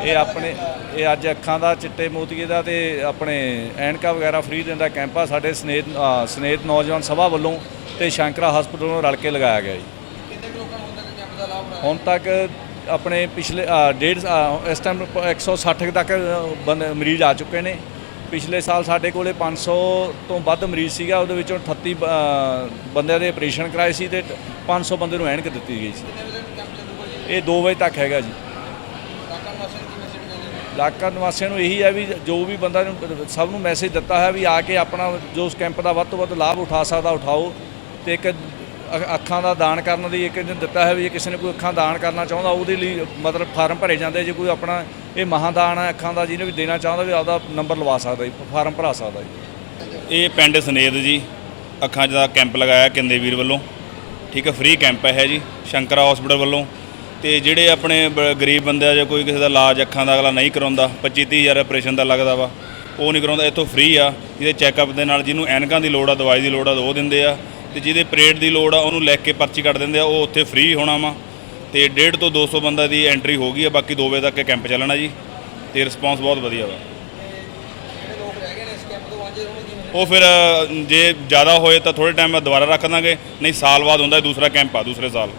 ਇਹ ਆਪਣੇ ਇਹ ਅੱਜ ਅੱਖਾਂ ਦਾ ਚਿੱਟੇ ਮੋਤੀਏ ਦਾ ਤੇ ਆਪਣੇ ਐਨਕਾ ਵਗੈਰਾ ਫ੍ਰੀ ਦਿੰਦਾ ਕੈਂਪ ਆ। ਸਾਡੇ ਸਨੇਤ ਸਨੇਤ ਨੌਜਵਾਨ ਸਭਾ ਵੱਲੋਂ ਤੇ ਸ਼ੰਕਰਾ ਹਸਪੀਟਲ ਨੂੰ ਰਲ ਕੇ ਲਗਾਇਆ ਗਿਆ ਜੀ। ਹੁਣ ਤੱਕ ਆਪਣੇ ਪਿਛਲੇ ਡੇਢ ਇਸ ਟਾਈਮ 160 ਤੱਕ ਬੰਦੇ ਮਰੀਜ਼ ਆ ਚੁੱਕੇ ਨੇ। ਪਿਛਲੇ ਸਾਲ ਸਾਡੇ ਕੋਲੇ 500 ਤੋਂ ਵੱਧ ਮਰੀਜ਼ ਸੀਗਾ ਉਹਦੇ ਵਿੱਚੋਂ 38 ਅ, ਬੰਦਿਆਂ ਦੇ ਆਪਰੇਸ਼ਨ ਕਰਾਏ ਸੀ ਤੇ 500 ਬੰਦੇ ਨੂੰ ਐਨਕ ਦਿੱਤੀ ਗਈ ਸੀ। ਇਹ 2 ਵਜੇ ਤੱਕ ਹੈਗਾ ਜੀ। ਇਲਾਕਾ ਨਿਵਾਸੀਆਂ ਨੂੰ ਇਹੀ ਹੈ ਵੀ ਜੋ ਵੀ ਬੰਦਾ ਨੂੰ ਸਭ ਨੂੰ ਮੈਸੇਜ ਦਿੱਤਾ ਹੈ ਵੀ ਆ ਕੇ ਆਪਣਾ ਜੋ ਉਸ ਕੈਂਪ ਦਾ ਵੱਧ ਤੋਂ ਵੱਧ ਲਾਭ ਉਠਾ ਸਕਦਾ ਉਠਾਓ ਤੇ ਇੱਕ ਅ- ਅੱਖਾਂ ਦਾ ਦਾਨ ਕਰਨ ਦੀ ਇੱਕ ਇਹਨੇ ਦਿੱਤਾ ਹੈ ਵੀ ਜੇ ਕਿਸੇ ਨੇ ਕੋਈ ਅੱਖਾਂ ਦਾਨ ਕਰਨਾ ਚਾਹੁੰਦਾ ਉਹਦੇ ਲਈ ਮਤਲਬ ਫਾਰਮ ਭਰੇ ਜਾਂਦੇ ਜੇ ਕੋਈ ਆਪਣਾ ਇਹ ਮਹਾਦਾਨ ਹੈ ਅੱਖਾਂ ਦਾ ਜਿਹਨੇ ਵੀ ਦੇਣਾ ਚਾਹੁੰਦਾ ਵੀ ਆਪਦਾ ਨੰਬਰ ਲਵਾ ਸਕਦਾ ਜੀ ਫਾਰਮ ਭਰਾ ਸਕਦਾ ਜੀ। ਇਹ ਪਿੰਡ ਸਨੇਦ ਜੀ ਅੱਖਾਂ 'ਚ ਦਾ ਕੈਂਪ ਲਗਾਇਆ ਕਿੰਦੇ ਵੀਰ ਵੱਲੋਂ ਠੀਕ ਹੈ ਫ੍ਰੀ ਕੈਂਪ ਹੈ ਜੀ ਸ਼ੰਕਰਾ ਹਸਪੀਟਲ ਵੱਲੋਂ। ਤੇ ਜਿਹੜੇ ਆਪਣੇ ਬ- ਗਰੀਬ ਬੰਦੇ ਆ ਜਾਂ ਕੋਈ ਕਿਸੇ ਦਾ ਇਲਾਜ ਅੱਖਾਂ ਦਾ ਅਗਲਾ ਨਹੀਂ ਕਰਾਉਂਦਾ 25 ਤੀਹ ਹਜ਼ਾਰ ਆਪਰੇਸ਼ਨ ਦਾ ਲੱਗਦਾ ਵਾ ਉਹ ਨਹੀਂ ਕਰਾਉਂਦਾ ਇੱਥੋਂ ਫ੍ਰੀ ਆ ਜਿਹਦੇ ਚੈੱਕਅਪ ਦੇ ਨਾਲ ਜਿਹਨੂੰ ਐਨਕਾਂ ਦੀ ਲੋੜ ਆ ਦਵਾਈ ਦੀ ਲੋੜ ਆ ਉਹ ਦਿੰਦੇ ਆ ਤੇ ਜਿਹਦੇ ਪਰੇਡ ਦੀ ਲੋੜ ਆ ਉਹਨੂੰ ਲੈ ਕੇ ਪਰਚੀ ਕੱਟ ਦਿੰਦੇ ਆ ਉਹ ਉੱਥੇ ਫ੍ਰੀ ਹੋਣਾ ਵਾ ਤੇ 1.5 ਤੋਂ 200 ਬੰਦਾ ਦੀ ਐਂਟਰੀ ਹੋ ਗਈ ਆ ਬਾਕੀ 2 ਵਜੇ ਤੱਕ ਇਹ ਕੈਂਪ ਚੱਲਣਾ ਜੀ ਤੇ ਰਿਸਪੌਂਸ ਬਹੁਤ ਵਧੀਆ ਵਾ। ਉਹ ਫਿਰ ਅ, ਜੇ ਜ਼ਿਆਦਾ ਹੋਏ ਤਾਂ ਥੋੜੇ ਟਾਈਮ ਬਾਅਦ ਦੁਬਾਰਾ ਰੱਖ ਦਾਂਗੇ ਨਹੀਂ ਸਾਲ ਬਾਅਦ ਹੁੰਦਾ ਇਹ ਦੂਸਰਾ ਕੈਂਪ ਆ ਦੂਸਰੇ ਸਾਲ।